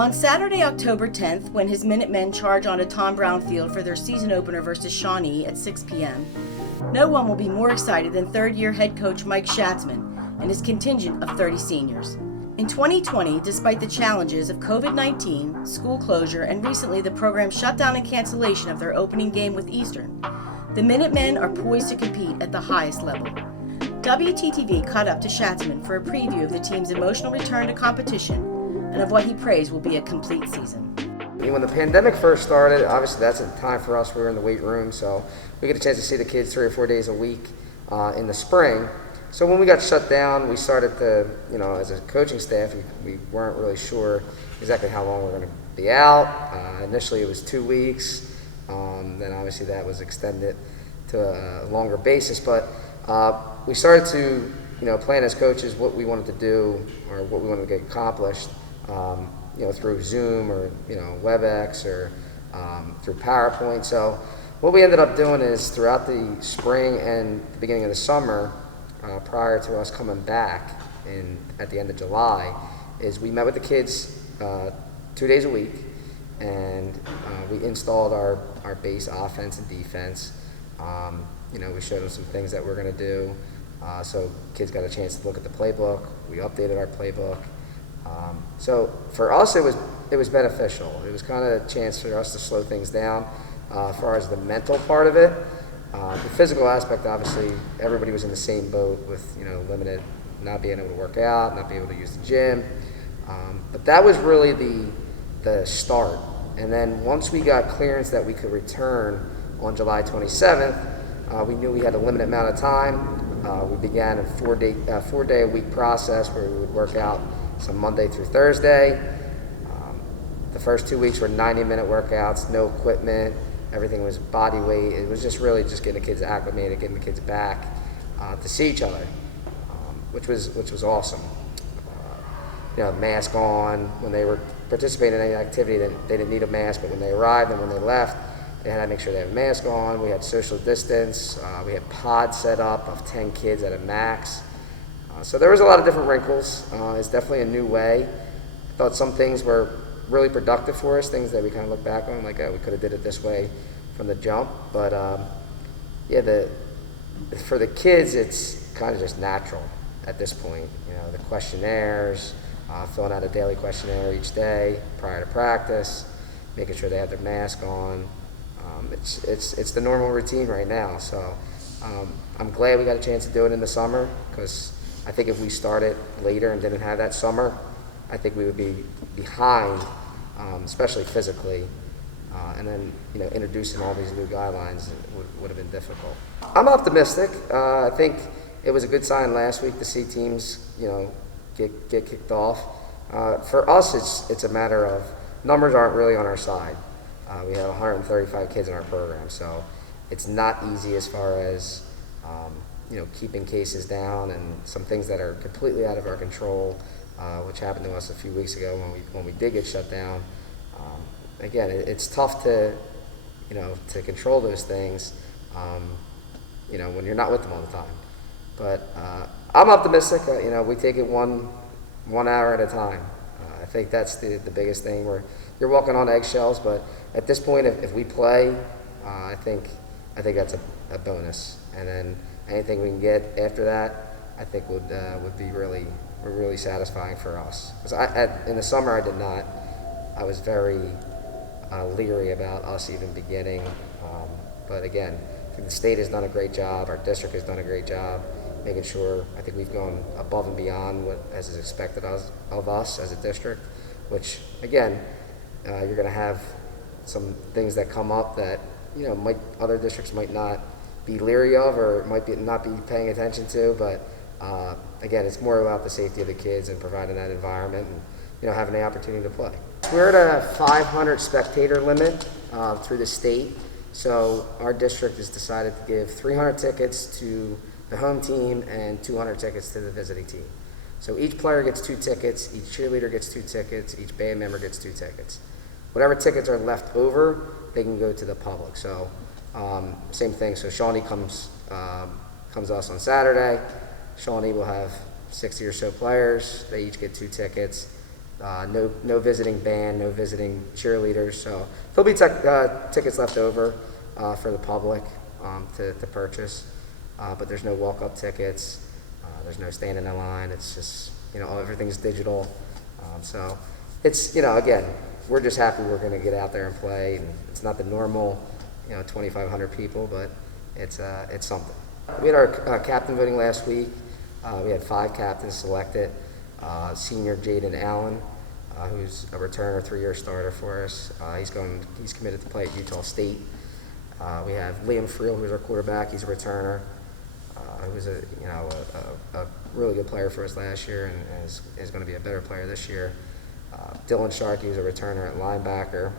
On Saturday, October 10th, when his Minutemen charge onto Tom Brown Field for their season opener versus Shawnee at 6 p.m., no one will be more excited than third-year head coach Mike Schatzman and his contingent of 30 seniors. In 2020, despite the challenges of COVID-19, school closure, and recently the program's shutdown and cancellation of their opening game with Eastern, the Minutemen are poised to compete at the highest level. WTTV caught up to Schatzman for a preview of the team's emotional return to competition and of what he prays will be a complete season. When the pandemic first started, obviously that's a time for us. We were in the weight room, so we get a chance to see the kids 3 or 4 days a week in the spring. So when we got shut down, we started to, as a coaching staff, we weren't really sure exactly how long we were going to be out. Initially it was 2 weeks. Then obviously that was extended to a longer basis. But we started to, plan as coaches what we wanted to do or what we wanted to get accomplished. Through Zoom or WebEx or through PowerPoint. So what we ended up doing is throughout the spring and the beginning of the summer, prior to us coming back at the end of July, is we met with the kids 2 days a week, and we installed our base offense and defense. We showed them some things that we're going to do. So kids got a chance to look at the playbook. We updated our playbook. So for us, it was beneficial. It was kind of a chance for us to slow things down as far as the mental part of it. The physical aspect, obviously, everybody was in the same boat with limited, not being able to work out, not being able to use the gym. But that was really the start. And then once we got clearance that we could return on July 27th, we knew we had a limited amount of time. We began a four-day a week process where we would work out some Monday through Thursday. The first 2 weeks were 90-minute workouts, no equipment. Everything was body weight. It was just really just getting the kids acclimated, getting the kids back to see each other, which was awesome. Mask on when they were participating in any activity. They didn't need a mask, but when they arrived and when they left, they had to make sure they had a mask on. We had social distance. We had pods set up of 10 kids at a max. So there was a lot of different wrinkles. It's definitely a new way. I thought some things were really productive for us, things that we kind of look back on, like we could have did it this way from the jump. But for the kids, it's kind of just natural at this point. The questionnaires, filling out a daily questionnaire each day prior to practice, making sure they have their mask on. It's the normal routine right now. So I'm glad we got a chance to do it in the summer, because I think if we started later and didn't have that summer, I think we would be behind, especially physically. And then, introducing all these new guidelines would have been difficult. I'm optimistic. I think it was a good sign last week to see teams, get kicked off. For us, it's a matter of numbers aren't really on our side. We have 135 kids in our program, so it's not easy as far as keeping cases down and some things that are completely out of our control, which happened to us a few weeks ago when we did get shut down. Again, it's tough to control those things, when you're not with them all the time. But I'm optimistic. We take it one hour at a time. I think that's the biggest thing. Where you're walking on eggshells, but at this point, if we play, I think that's a bonus. And then anything we can get after that, I think would be really satisfying for us. Because in the summer, I did not. I was very leery about us even beginning. But again, I think the state has done a great job. Our district has done a great job making sure. I think we've gone above and beyond what is expected of us as a district, which again, you're going to have some things that come up that other districts might not be leery of or might not be paying attention to. But again, it's more about the safety of the kids and providing that environment and having the opportunity to play. We're at a 500 spectator limit through the state. So our district has decided to give 300 tickets to the home team and 200 tickets to the visiting team. So each player gets 2 tickets, each cheerleader gets 2 tickets, each band member gets 2 tickets. Whatever tickets are left over, they can go to the public. So same thing. So Shawnee comes to us on Saturday. Shawnee will have 60 or so players. They each get 2 tickets. No visiting band, no visiting cheerleaders. So there'll be tickets left over for the public to purchase, but there's no walk-up tickets. There's no standing in line. It's just, everything's digital. So it's, again, we're just happy we're going to get out there and play. And it's not the normal, 2,500 people, but it's something. We had our captain voting last week. We had 5 captains selected. Senior Jaden Allen, who's a returner, 3-year starter for us. He's committed to play at Utah State. We have Liam Friel, who's our quarterback. He's a returner. Who was a really good player for us last year and is going to be a better player this year. Dylan Sharkey was a returner at linebacker.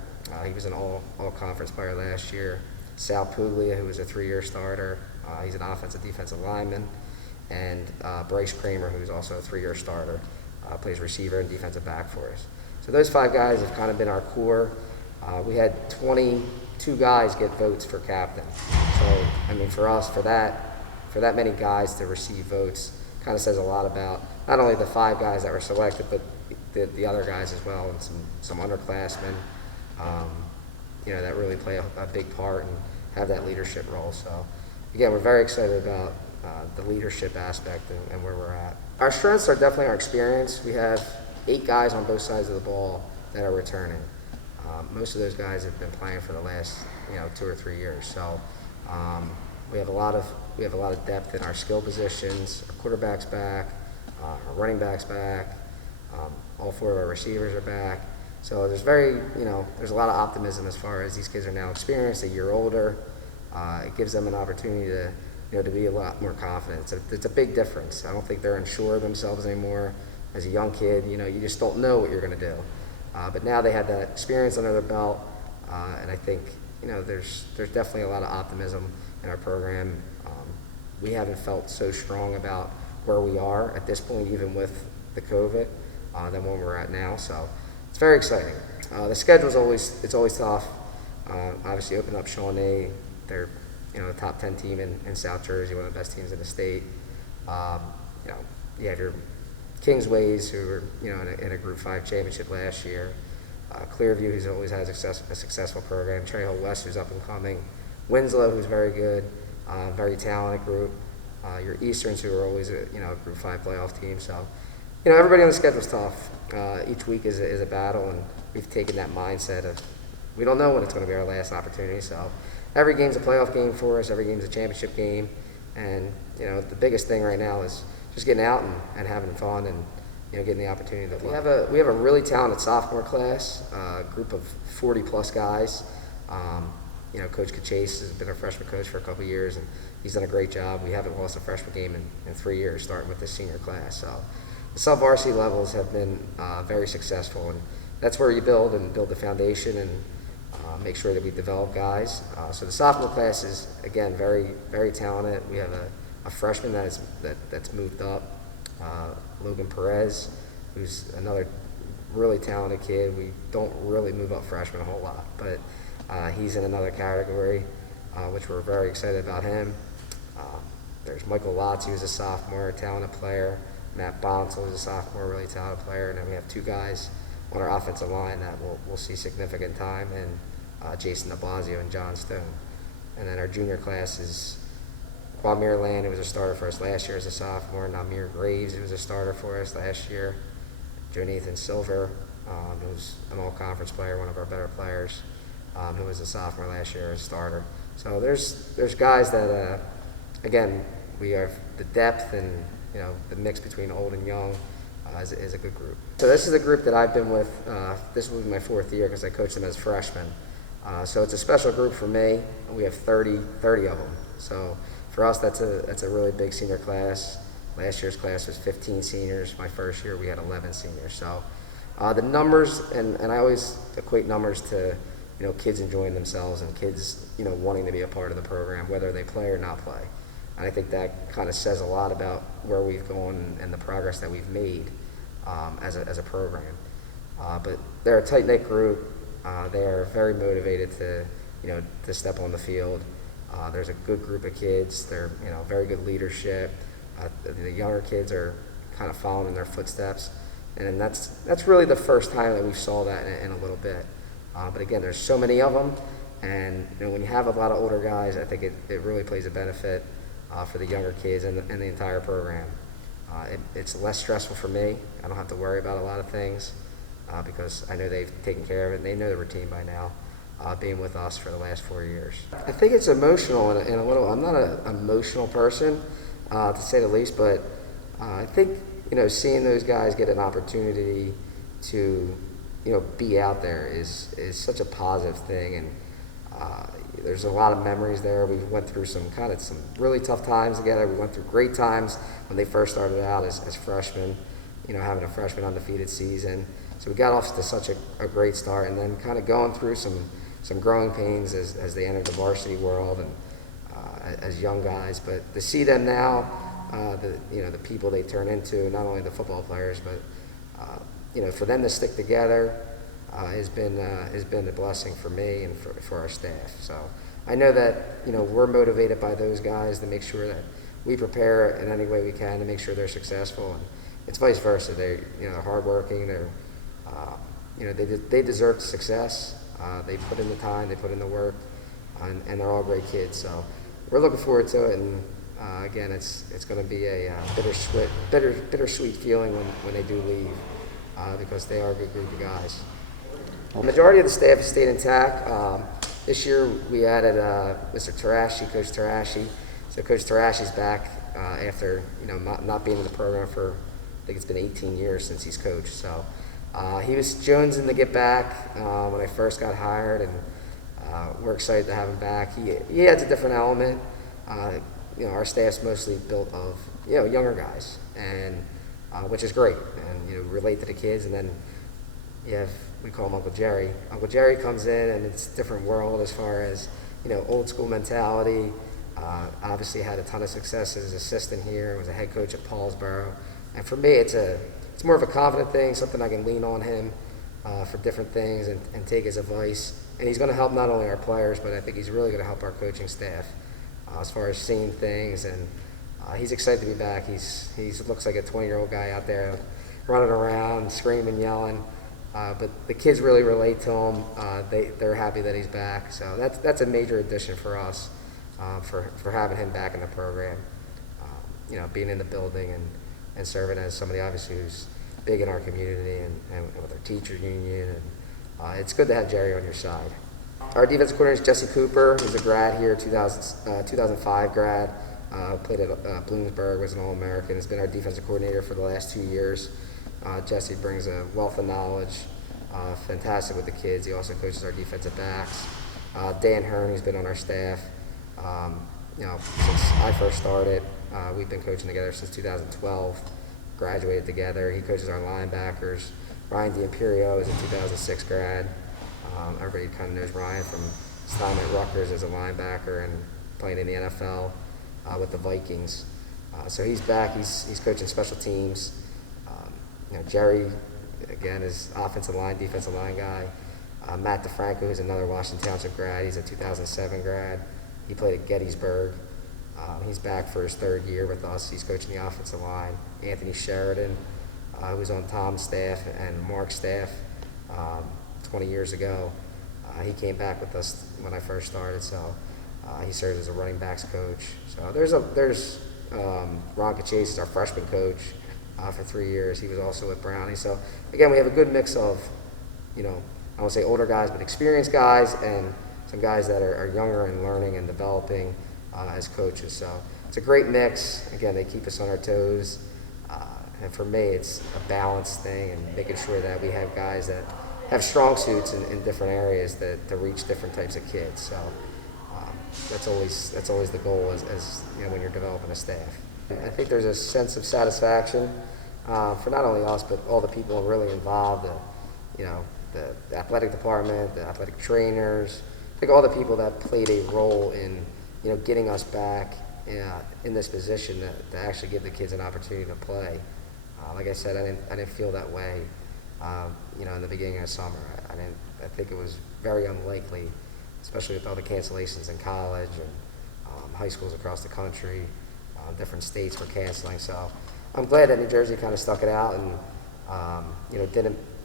He was an all-conference player last year. Sal Puglia, who was a 3-year starter. He's an offensive defensive lineman. And Bryce Kramer, who's also a 3-year starter, plays receiver and defensive back for us. So those 5 guys have kind of been our core. We had 22 guys get votes for captain. So, for us, for that many guys to receive votes, kind of says a lot about not only the 5 guys that were selected, but the other guys as well, and some underclassmen, that really play a big part and have that leadership role. So, again, we're very excited about the leadership aspect and where we're at. Our strengths are definitely our experience. We have 8 guys on both sides of the ball that are returning. Most of those guys have been playing for the last 2 or 3 years. So we have a lot of depth in our skill positions. Our quarterback's back, our running back's back, all 4 of our receivers are back. So there's a lot of optimism as far as these kids are now experienced, a year older. It gives them an opportunity to be a lot more confident. It's a big difference. I don't think they're unsure of themselves anymore. As a young kid, you just don't know what you're going to do. But now they have that experience under their belt, and I think there's definitely a lot of optimism in our program. We haven't felt so strong about where we are at this point, even with the COVID, than when we're at now. So it's very exciting. The schedule's always tough. Obviously, open up Shawnee. They're the top 10 team in South Jersey, one of the best teams in the state. You have your Kingsways, who were in a Group 5 championship last year. Clearview, who's always had a successful program. Cherry Hill West, who's up and coming. Winslow, who's very good, very talented group. Your Easterns, who are always a Group 5 playoff team. So everybody on the schedule's tough. Each week is a battle, and we've taken that mindset of we don't know when it's going to be our last opportunity. So every game's a playoff game for us. Every game's a championship game. And, the biggest thing right now is just getting out and having fun and, getting the opportunity to play. We have a really talented sophomore class, a group of 40-plus guys. Coach Kachase has been our freshman coach for a couple of years, and he's done a great job. We haven't lost a freshman game in 3 years, starting with this senior class. So the sub-varsity levels have been very successful, and that's where you build the foundation and make sure that we develop guys. So the sophomore class is, again, very, very talented. We have a freshman that's moved up, Logan Perez, who's another really talented kid. We don't really move up freshmen a whole lot, but he's in another category, which we're very excited about him. There's Michael Lotz, who's a sophomore, a talented player. Matt Bonsall is a sophomore, really talented player. And then we have 2 guys on our offensive line that will see significant time, and Jason DeBlasio and John Stone. And then our junior class is Quamir Land, who was a starter for us last year as a sophomore. Namir Graves, who was a starter for us last year. Joe Nathan Silver, who's an all-conference player, one of our better players, who was a sophomore last year as a starter. So there's guys that, again, we have the depth and the mix between old and young is a good group. So this is a group that I've been with. This will be my 4th year because I coached them as freshmen. So it's a special group for me. We have 30 of them. So for us, that's a really big senior class. Last year's class was 15 seniors. My first year, we had 11 seniors. So the numbers, and I always equate numbers to kids enjoying themselves and kids wanting to be a part of the program, whether they play or not play. And I think that kind of says a lot about where we've gone and the progress that we've made as a program. But they're a tight-knit group. They are very motivated to step on the field. There's a good group of kids. They're very good leadership. The younger kids are kind of following in their footsteps. And that's really the first time that we saw that in a little bit. But again, there's so many of them, and when you have a lot of older guys, I think it really plays a benefit for the younger kids and the entire program. It's less stressful for me. I don't have to worry about a lot of things because I know they've taken care of it and they know the routine by now, being with us for the last 4 years. I think it's emotional and a little. I'm not an emotional person, to say the least, but I think seeing those guys get an opportunity to be out there is such a positive thing, and there's a lot of memories there. We went through some really tough times together. We went through great times when they first started out as freshmen, having a freshman undefeated season. So we got off to such a great start, and then kind of going through some growing pains as they entered the varsity world and as young guys. But to see them now, the people they turn into, not only the football players, but for them to stick together has been a blessing for me and for our staff. So I know that we're motivated by those guys to make sure that we prepare in any way we can to make sure they're successful, and it's vice versa. They're hardworking. They deserve success. They put in the time, they put in the work, and they're all great kids. So we're looking forward to it. And again, it's going to be a bittersweet feeling when they do leave, because they are a good group of guys. The majority of the staff has stayed intact. This year we added Mr. Tarashi, Coach Tarashi. So Coach Tarashi's back after not being in the program for, I think it's been 18 years since he's coached. So he was jonesing to get back when I first got hired, and we're excited to have him back. He adds a different element. Our staff's mostly built of younger guys, and which is great, and relate to the kids. And then we call him Uncle Jerry. Uncle Jerry comes in, and it's a different world as far as old school mentality. Obviously had a ton of success as an assistant here. Was a head coach at Paulsboro, and for me, it's more of a confident thing, something I can lean on him for different things and take his advice. And he's going to help not only our players, but I think he's really going to help our coaching staff as far as seeing things. And he's excited to be back. He looks like a 20-year-old guy out there running around, screaming, yelling. But the kids really relate to him. They're happy that he's back. So that's a major addition for us, for having him back in the program. Being in the building and serving as somebody obviously who's big in our community and with our teacher union. And it's good to have Jerry on your side. Our defensive coordinator is Jesse Cooper. He's a grad here, 2005 grad. Played at Bloomsburg, was an All-American. Has been our defensive coordinator for the last 2 years. Jesse brings a wealth of knowledge, fantastic with the kids. He also coaches our defensive backs. Dan Hearn, who's been on our staff, since I first started. We've been coaching together since 2012, graduated together. He coaches our linebackers. Ryan D'Imperio is a 2006 grad. Everybody kind of knows Ryan from his time at Rutgers as a linebacker and playing in the NFL with the Vikings. So he's back. He's coaching special teams. Jerry, again, is offensive line, defensive line guy. Matt DeFranco is another Washington Township grad. He's a 2007 grad. He played at Gettysburg. He's back for his third year with us. He's coaching the offensive line. Anthony Sheridan, who was on Tom's staff and Mark's staff 20 years ago. He came back with us when I first started, so he serves as a running backs coach. So there's Ron Cachese is our freshman coach for 3 years. He was also with Brownie. So again, we have a good mix of, I won't say older guys, but experienced guys and some guys that are younger and learning and developing as coaches. So it's a great mix. Again, they keep us on our toes. And for me, it's a balanced thing and making sure that we have guys that have strong suits in different areas to reach different types of kids. So that's always the goal as when you're developing a staff. I think there's a sense of satisfaction for not only us, but all the people really involved, the athletic department, the athletic trainers. I think all the people that played a role in getting us back in this position to actually give the kids an opportunity to play. Like I said, I didn't feel that way. In the beginning of the summer, I think it was very unlikely, especially with all the cancellations in college and high schools across the country. Different states were canceling, so I'm glad that New Jersey kind of stuck it out, and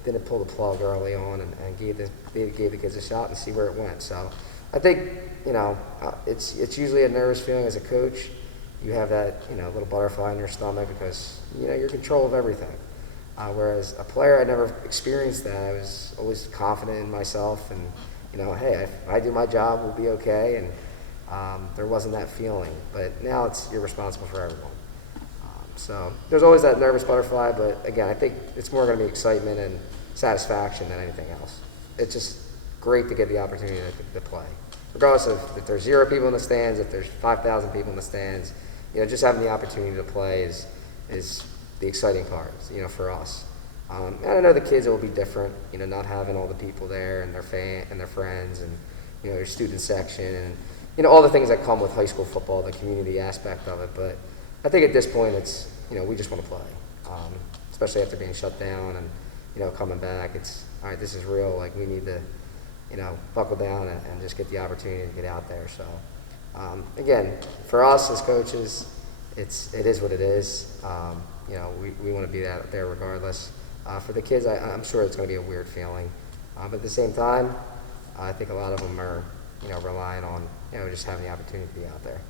Didn't pull the plug early on and gave the kids a shot and see where it went. So I think it's usually a nervous feeling as a coach. You have that little butterfly in your stomach because you're in control of everything. Whereas a player, I never experienced that. I was always confident in myself, and hey, if I do my job, we'll be okay. And there wasn't that feeling. But now you're responsible for everyone. So there's always that nervous butterfly. But again, I think it's more going to be excitement and satisfaction than anything else. It's just great to get the opportunity to play, regardless of if there's 0 people in the stands, if there's 5,000 people in the stands. Just having the opportunity to play is the exciting part, for us. And I know the kids, it will be different, not having all the people there and their friends and, your student section and, all the things that come with high school football, the community aspect of it. But I think at this point it's, we just want to play, especially after being shut down and, coming back. It's, all right, this is real. Like, we need to, buckle down and just get the opportunity to get out there. So, again, for us as coaches, it is what it is. We want to be out there regardless. For the kids, I'm sure it's going to be a weird feeling. But at the same time, I think a lot of them are, relying on, just having the opportunity to be out there.